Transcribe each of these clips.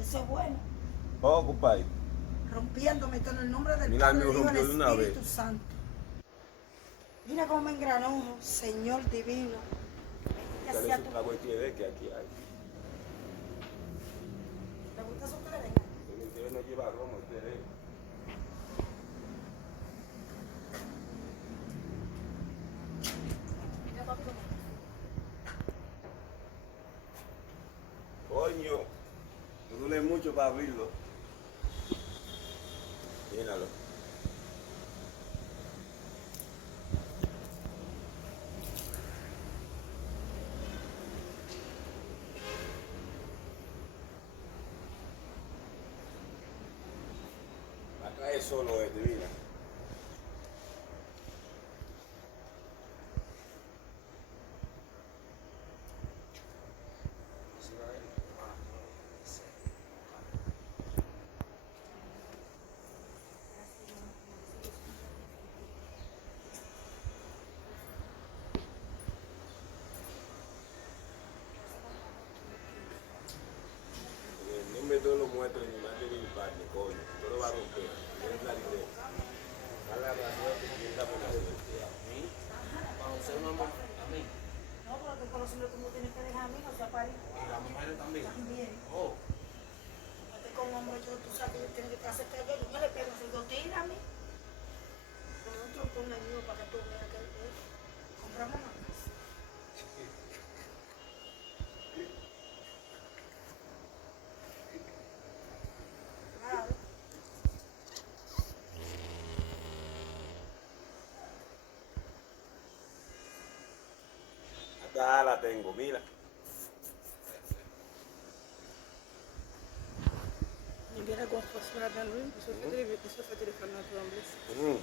Eso es bueno. Oh, compadre. Rompiéndome en el nombre del Mira, Padre, me del Hijo y rompió de del una vez. Espíritu Santo. Mira cómo me engranó, Señor divino. Bendita Dale sea su tu trago de que aquí hay. ¿Te gusta su cleren? Ustedes no lleva Roma, ustedes. Mira, papi, cómo. Coño, me duele mucho para abrirlo. Míralo. Acá es solo este, mira. El nombre de todos los muertos en mi madre y mi padre, coño. Todo va a romper. Es la idea. Dale la suerte y quién sabe la suerte. Para ser un hombre, a mí. No, pero tú con los hombres tú no tienes que dejar a mí, o sea, para ir. Y las mujeres también. También. Oh, Este con un hombre, tú sabes que yo tengo que hacer que yo no le pego, si yo tírame. Nosotros con el mío para que tú veas que compramos una casa. Claro. Acá la tengo, mira. Il viene con fortuna da lui, il suo fratello fa una tua Mm.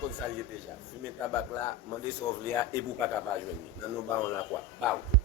Kon salye deja. Fume tabak la, mande sov li a, e pou pa kapaj veni. Nan nou ba an la kwa. Ba ou.